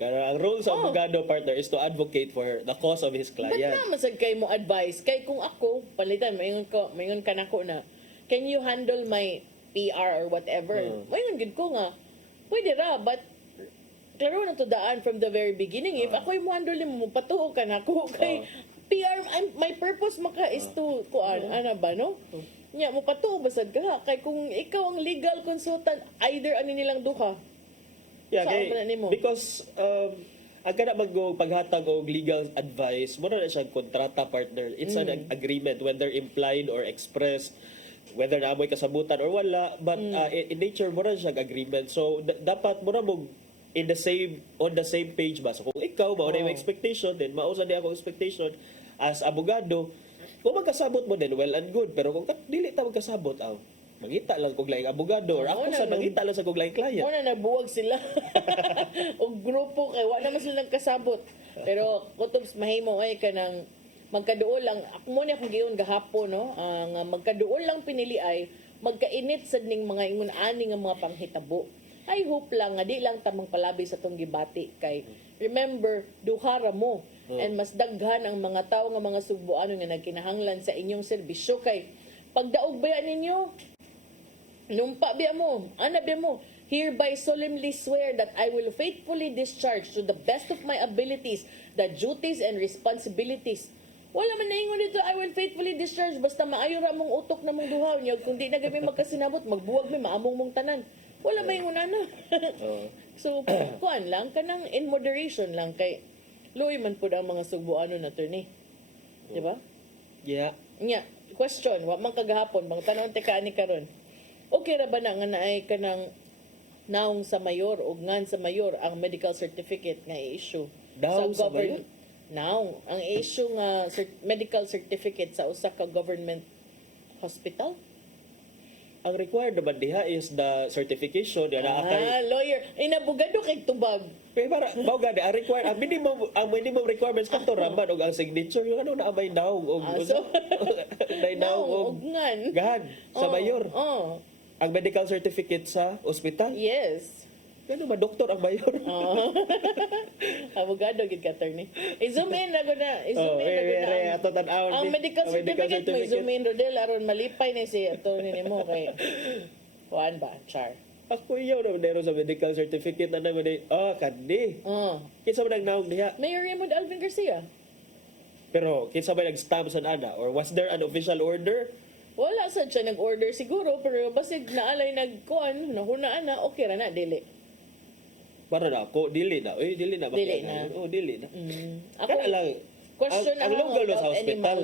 Kaya ang role sa abogado partner is to advocate for the cause of his client. Ba't naman sad kay mo advice? Kay kung ako, palitan, mayon ka nako na, can you handle my PR or whatever? Mayon gid ko nga, pwede ra, but klaro na to daan from the very beginning. If ako yung handle mo, patuo ka na ako. Kay PR, my purpose maka is to, ano ba, no? Nya, mo patuo basad ka. Kay kung ikaw ang legal consultant, either ano nilang duha. Yeah, because ang kana paghatag og legal advice, mo na siyang kontrata partner. It's an agreement, whether implied or expressed, whether naamoy kasabutan or wala, but in nature mo na siyang agreement. So dapat mo na mo on the same page ba. So kung ikaw ba yung expectation, then mausa di ako expectation as abogado, kung magkasabot mo din, well and good. Pero kung dili ta magkasabot, mangita lang kog laing abogado or ako sa mangita lang sa kog laing client. Muna nabuwag sila. O grupo kay wala naman silang kasabot. Pero kutubs mahimo ay kanang magkaduol lang. Ako muna akong giyon gahapon no. Ang magkaduol lang pinili ay magkainit sad ning mga ingon ani nga mga panghitabo. I hope lang nga di lang tamang palabi sa tong gibati kay remember duhara mo and mas daghan ang mga tawo nga mga Subuano nga nagkinahanglan sa inyong serbisyo kay pagdaog baya ninyo numpa biya mo, ana biya mo, hereby solemnly swear that I will faithfully discharge to the best of my abilities the duties and responsibilities Wala man naingon dito, I will faithfully discharge basta maayo ra mong utok na mong duha niya kung di na gami magkasinabot magbuwag mi maamong mong tanan. Wala maingon ana. So kuan lang kanang in moderation lang kay luoy man pud ang mga Sugboanon attorney. Di ba? Yeah. Nya, question, wa man kagahapon bang tanong te kaani karon. Okay ra ba na nga naay kanang naong sa mayor o ngan sa mayor ang medical certificate nga i-issue Naong sa mayor? Now, ang issue nga medical certificate sa usa ka government hospital. Ang required naman diha is the certification ya naa kay Lawyer, inabugado kay tubag. kay para mao gani ang required ang minimum requirements kanto raman og ang signature yung ano na may naong og So, may naong og ngan. gahan sa mayor. Oh. Ang medical certificate sa ospital. Yes. Ano ba doktor ang mayor? Abogado gid ka attorney. I-zoom in na ko na. I-zoom in na ko na. Ato tan-aw Ang medical certificate mo i-zoom in Rodel aron malipay na si attorney nimo kay kuan ba char. Ako yaw na meron sa medical certificate na naman kandi. Kinsa man nagnaog diha? Mayor Raymond Alvin Garcia. Pero kinsa ba nag-stamp sa ana or was there an official order? Wala sad siya nag-order siguro pero basig naalay nagkuan nahunaan na okay ra na dili. Para na ako, dili na. Dili na. Dili na. Oh, dili na. Ako Kana lang. question ang logo lang sa hospital.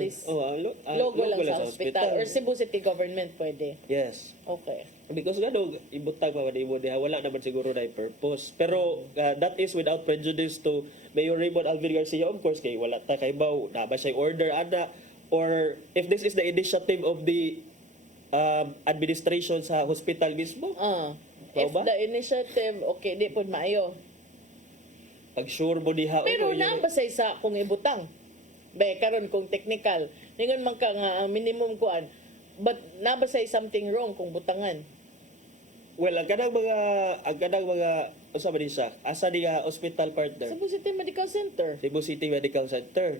Ang logo lang sa hospital. Or Cebu City Government pwede. Yes. Okay. Because gano, ibutang pa mo diha, wala naman siguro na purpose. Pero that is without prejudice to Mayor Raymond Alvin Garcia, of course, kay wala ta kay baw, na ba siya order ana, or if this is the initiative of the administration sa hospital mismo. If the initiative, okay, di po maayo. Pag sure mo diha. Pero nabasay sa kung ibutang. Be, karon kung technical. Ningon man ka nga ang minimum kuan. But nabasay something wrong kung butangan. Well, ang kanang mga usa ba ni siya? Asa diha hospital partner? Cebu City Medical Center. Cebu City Medical Center.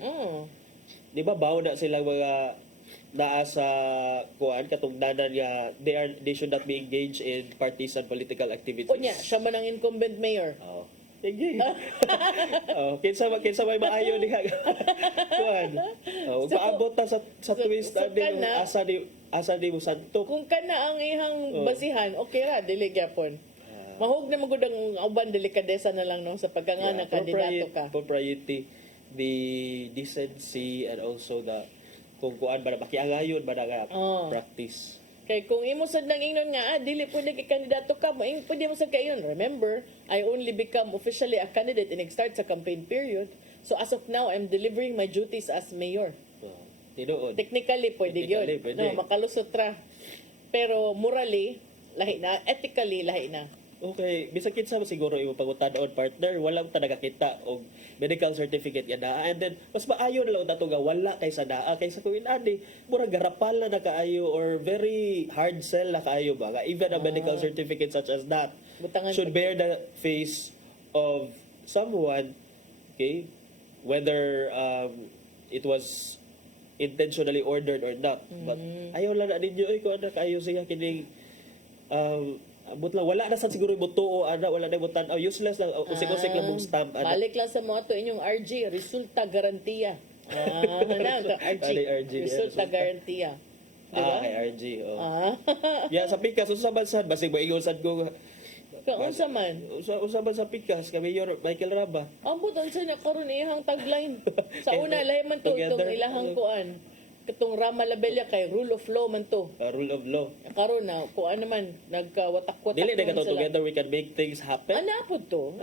Di ba bawo na silang mga naa sa kuan katungdanan nga they should not be engaged in partisan political activities. Unya, siya man ang incumbent mayor. Sige. Kinsa may maayo diha. Kuan. Paabot ta sa twist asa di mo santo. Kung kana ang ihang basihan, okay ra dili gyapon. Mahug na magud ang uban delikadesa na lang no sa pagkangana kandidato ka. Propriety, the decency and also the kung kuan ba na makiangayon ba na practice. Kay kung imo sad nang ingnon nga dili pwede kay kandidato ka mo pwede mo sad kayon. Remember, I only become officially a candidate and start sa campaign period. So as of now, I'm delivering my duties as mayor. Tinuod. Technically pwede yun. No, makalusot ra. Pero morally lahi na, ethically lahi na. Okay, bisag kinsa mo siguro imo pangutanaon partner, walang ta nakakita og medical certificate nga naa, and then mas maayo na lang tato nga wala kaysa naa kaysa kung inani mura garapal na nakaayo or very hard sell na kaayo ba nga even a medical certificate such as that should bear the face of someone, okay, whether it was intentionally ordered or not. But ayaw lang na ninyo kung ano kaayo siya kining but lang wala na sa siguro butuo ana wala na butan useless lang usik-usik lang mong stamp ana. Balik lang sa mga to inyong RG resulta garantiya. RG. Resulta garantiya. Diba? Kay RG. Yeah, sa Pikas usa man sad basig moingon sad ko. Unsa man? Usa man sa Pikas kay Mayor Michael Raba. Ambot unsa na karon ihang tagline. Sa una lahi man to itong ilahang kuan. Katong Rama Labella kay rule of law man to. Rule of law. Karon na kuan naman nagkawatak-watak. Dili na kato together we can make things happen. Ana po to.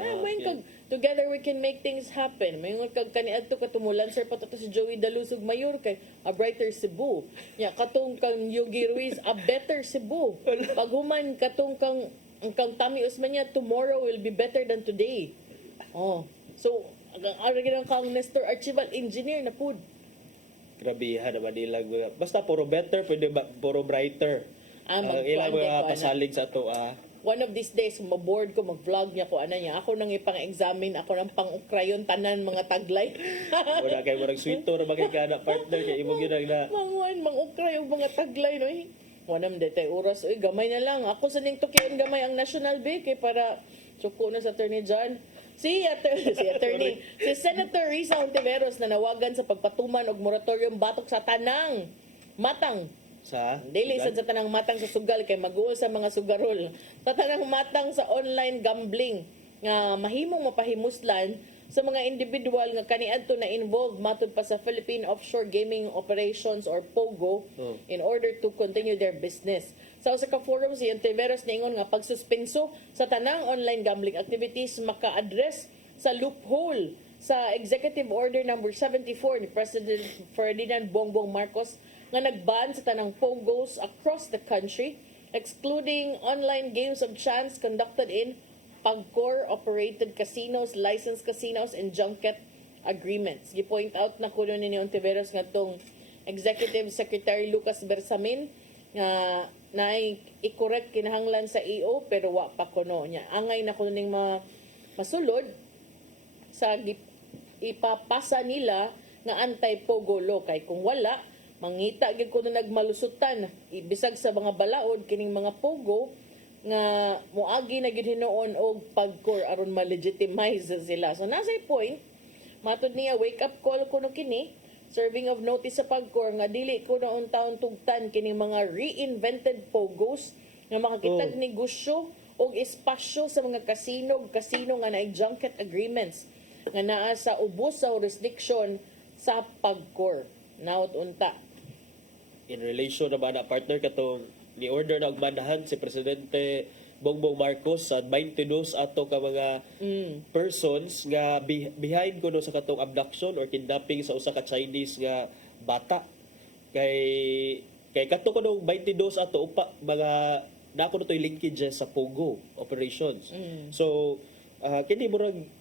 Together we can make things happen. Mayon kag kaniadto katumulan sir pato si Joey Dalusog mayor kay a brighter Cebu. Ya katong kang Yogi Ruiz a better Cebu. Paghuman katong kang Tami Usmanya tomorrow will be better than today. So ang kang Nestor Archival engineer na pud. Grabihan naman nilang mga, basta puro better, pwede ba, puro brighter. Ang ilang mga pasalig sa to. One of these days, maboard ko, mag-vlog niya ko, ano niya, ako nang ipang-examine, ako nang pang-ukrayon, tanan mga taglay. Wala kayo marang sweeto na makikana partner, kaya imong ginag na. Mang-ukray yung mga taglay, no? Wanam de tay oras, gamay na lang. Ako sa ning tukiyon gamay ang National Bank, para suko na sa Attorney John. si Senator Risa Ontiveros na nawagan sa pagpatuman og moratorium batok sa tanang matang Sa dili sa tanang matang sa sugal kay mag-uol sa mga sugarol. Sa tanang matang sa online gambling nga mahimong mapahimuslan sa mga individual nga kaniadto na involved matud pa sa Philippine Offshore Gaming Operations or POGO in order to continue their business. Sa usa ka forum si Ontiveros niingon nga pagsuspenso sa tanang online gambling activities maka-address sa loophole sa Executive Order number 74 ni President Ferdinand Bongbong Marcos nga nagban sa tanang POGOs across the country, excluding online games of chance conducted in PAGCOR-operated casinos, licensed casinos, and junket agreements. Gi-point out na kuno ni Ontiveros nga tong Executive Secretary Lucas Bersamin nga na i-correct kinahanglan sa EO pero wa pa kuno niya. Angay na kuno ning masulod sa ipapasa nila nga anti-pogo law kay kung wala mangita gyud kuno nagmalusutan ibisag sa mga balaod kining mga pogo nga moagi na gyud hinuon og pagkor aron ma-legitimize sila. So nasay point matud niya wake up call kuno kini serving of notice sa pagkor nga dili kuno untaon tugtan kining mga reinvented pogos nga makakitag negosyo og espasyo sa mga kasino nga naay junket agreements nga naa sa ubos sa jurisdiction sa pagkor. Naot unta. In relation naman na partner katong ni order na agmanahan si Presidente Bongbong Marcos sa 22 ato ka mga persons nga behind kuno sa katong abduction or kidnapping sa usa ka Chinese nga bata. Kay kato kuno 22 ato upa mga nako toy linkages sa Pogo operations. So kini murag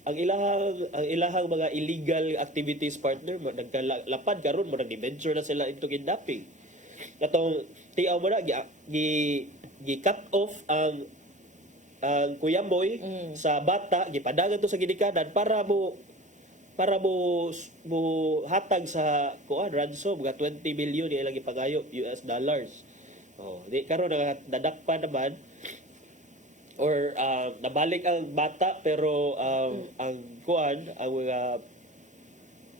ang ilahang mga illegal activities partner nagkalapad karon mo nag-venture na sila into kidnapping. Katong tiaw mo na gi cut off ang kuyamoy sa bata gipadagan to sa gidikadan para mo hatag sa ransom nga 20 million ilang ipagayo US dollars. Di karon nadakpa naman or nabalik ang bata pero ang mga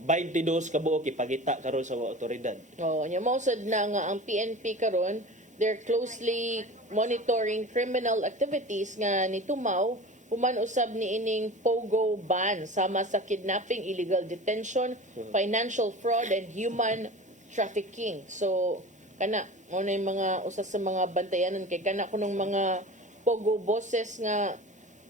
22 ka buok ipagita karon sa mga otoridad. Nya mausad na nga ang PNP karon they're closely monitoring criminal activities nga nitumaw human usab ni ining POGO ban sama sa kidnapping, illegal detention, financial fraud and human trafficking. So kana mo na yung mga usa sa mga bantayanan kay kana kunong mga POGO bosses nga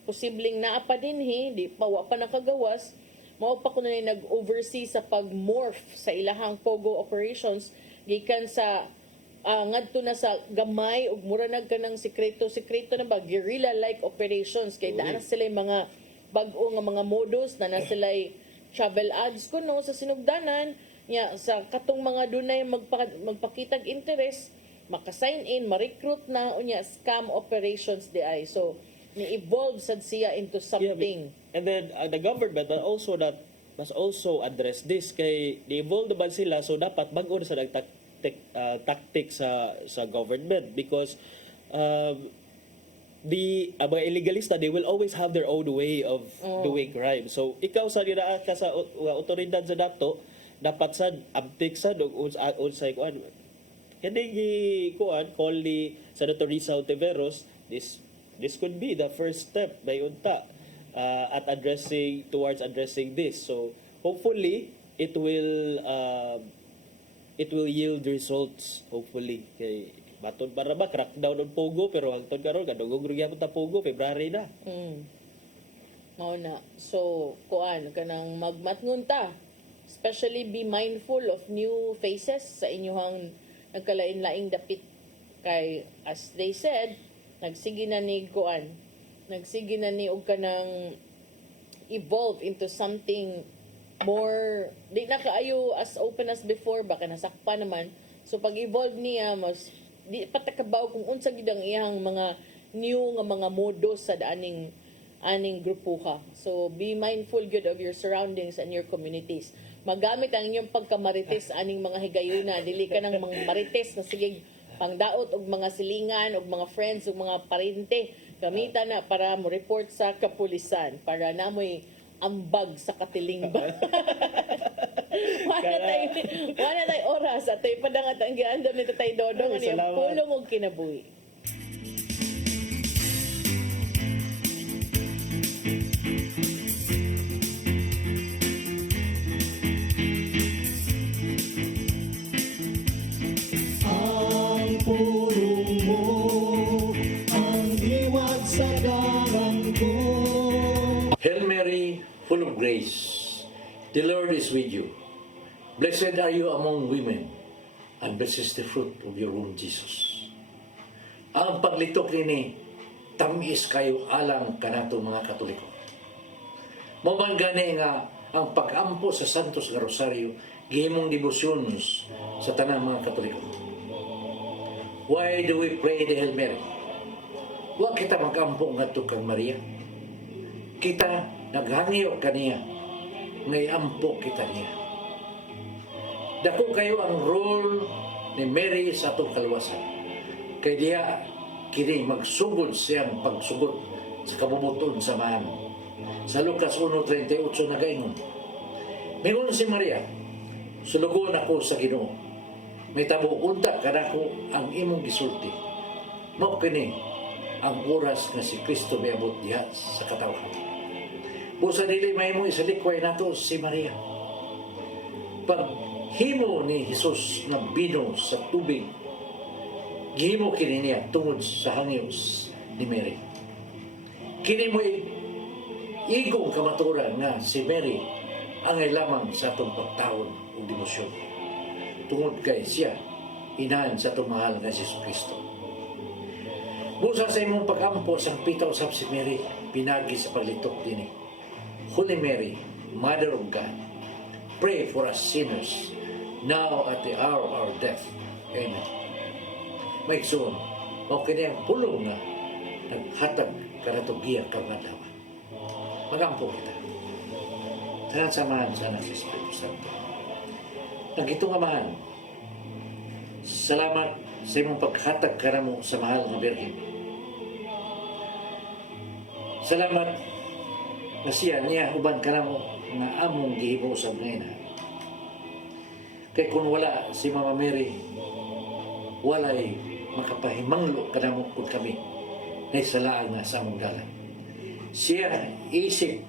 posibleng naa pa dinhi di pa wa pa nakagawas mao pa kuno ni nag-oversee sa pag-morph sa ilahang POGO operations gikan sa ngadto na sa gamay ug mura nag kanang sekreto na ba guerrilla-like operations kay daan na sila mga bag-o nga mga modus na sila travel ads kuno sa sinugdanan nya sa katong mga dunay magpakitag interest maka-sign in, ma-recruit na unya scam operations di ay. So ni-evolve sad siya into something. And then the government must also address this kay ni-evolve naman sila so dapat bag-o sa tactic sa government because the mga illegalista they will always have their own way of doing crime. So ikaw sa dinaa ka sa otoridad sa dato dapat sad abtik sad og unsay kuan kini call ni Senator Risa Ontiveros this could be the first step na unta at towards addressing this. So hopefully it will yield results hopefully kay baton para ba crackdown on Pogo pero hangtod karon kadugog gyapon ta Pogo February na. Mao na. So kuan kanang magmatngon ta. Especially be mindful of new faces sa inyong nagkalain-laing dapit kay as they said nagsige na ni og kanang evolve into something more di na kaayo as open as before baka nasakpa naman so pag evolve niya mas di patakabaw kung unsa gid ang iyang mga new nga mga modus sa aning grupuha. So be mindful good of your surroundings and your communities. Magamit ang inyong pagkamarites aning mga higayuna dili ka nang mga marites na sige pangdaot og mga silingan og mga friends og mga parente Kamita na para mo report sa kapulisan para namoy ambag sa katiling ba. wala tay oras at tay padangat ang giandam ni Tatay Dodong ani ang pulong og kinabuhi. Ang pulong mo, ang iwag sa garang ko. Hail Mary, full of grace, the Lord is with you. Blessed are you among women, and blessed is the fruit of your womb, Jesus. Ang paglitok nini, tamis kayo alang kanato mga Katoliko. Mamanggani nga ang pag-ampo sa Santos nga Rosario, gihimong devotions sa tanang mga Katoliko. Why do we pray the Hail Mary? Wa kita mag-ampo nga kang Maria. Kita naghangyo kaniya, ngay ampo kita niya. Dako kayo ang role ni Mary sa atong kaluwasan. Kay diya, kini magsugod siyang pagsugod sa kabubuton sa man. Sa Lucas 1:38 nagaingon, mingon si Maria, sulugon ako sa Ginoo. May tabo unta kanako ang imong gisulti. Mao kini ang oras nga si Kristo miabot diha sa katawhan. Busa dili mahimo isalikway nato si Maria. Paghimo ni Jesus na bino sa tubig, gihimo kini niya tungod sa hangyo's ni Mary. Kini mo igong kamaturan nga si Mary ang lamang sa atong pagtaon o demosyon. Tungod kay siya, inahan sa atong mahal nga Jesus Kristo. Busa sa imong pag-ampo sang pita usab si Mary, pinagi sa paglitok dinhi. Holy Mary, Mother of God, pray for us sinners, now at the hour of our death. Amen. Maigsoon, o kini ang pulong nga naghatag kanatugiya kang adlaw. Magampo kita. Tanan samahan sa anak sa Espiritu Santo. Nagitong amahan, salamat sa imong paghatag kanamo sa mahal nga Birhen. Salamat na siya niya uban kanamo nga among gihimo sa ngayon. Kay kung wala si Mama Mary, walay makapahimanglo kanamo kung kami na isalaan nga sa among dalan. Siya isip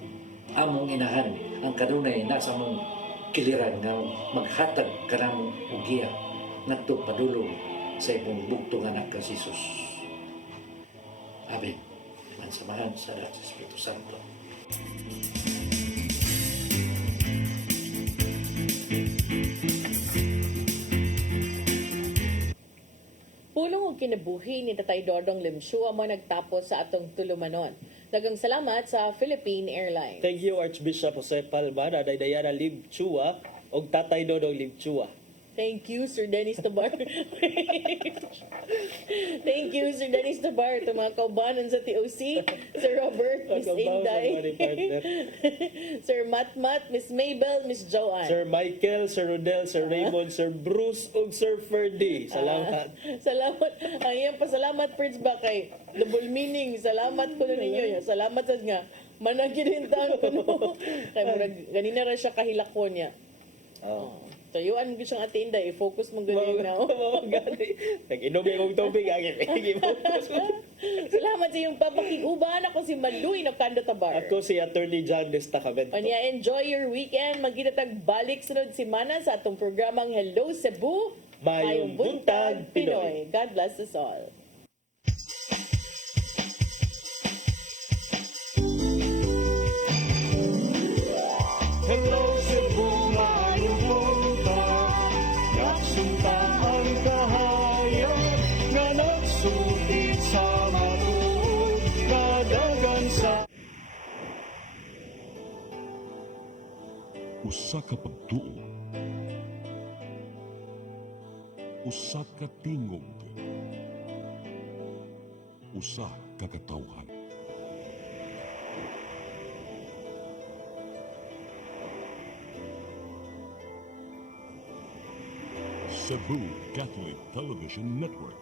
among inahan ang kanunay nasa among kiliran nga maghatag kanamo og giya ngadto padulong sa imong bugtong anak ka Jesus. Amen. Mansamahan sa Espiritu Santo. Pulong og kinabuhi ni Tatay Dodong Limshua mo nagtapos sa atong tulumanon. Daghang salamat sa Philippine Airlines. Thank you Archbishop Jose Palma, Daday Diana Libchua og Tatay Dodong Libchua. Thank you, Sir Dennis Tabar. Thank you, Sir Dennis Tabar. Ito mga kaubanan sa TOC. Sir Robert, Miss Inday. Sir Matmat, Miss Mabel, Miss Joanne. Sir Michael, Sir Rodel, Sir Raymond, Sir Bruce, ug Sir Ferdy. Salamat. Salamat. Ayan, pasalamat, Prince ba kay double meaning. Salamat ko na ninyo. Salamat sa nga. Managirintan ko no. Kay murag ganina ra siya kahilakon niya. Oh. Tuyuan ko siyang atinda, i-focus mo ganyan na. Nag-inom yung topic, i-focus mo. Salamat sa iyong papakiguban. Ako si Maluy na Kando Tabar. Ako si Attorney John Destacamento. Anya, enjoy your weekend. Magkitatag balik sunod si Mana sa atong programang Hello Cebu. Mayong Buntag, Pinoy. God bless us all. Hello Cebu, mayong buntag. Nagsunta ang kahayag nga nagsulit sa matuod. Kadagan sa Usa ka pagtuo. Usa ka tingog. Usa ka katawhan. Cebu Catholic Television Network.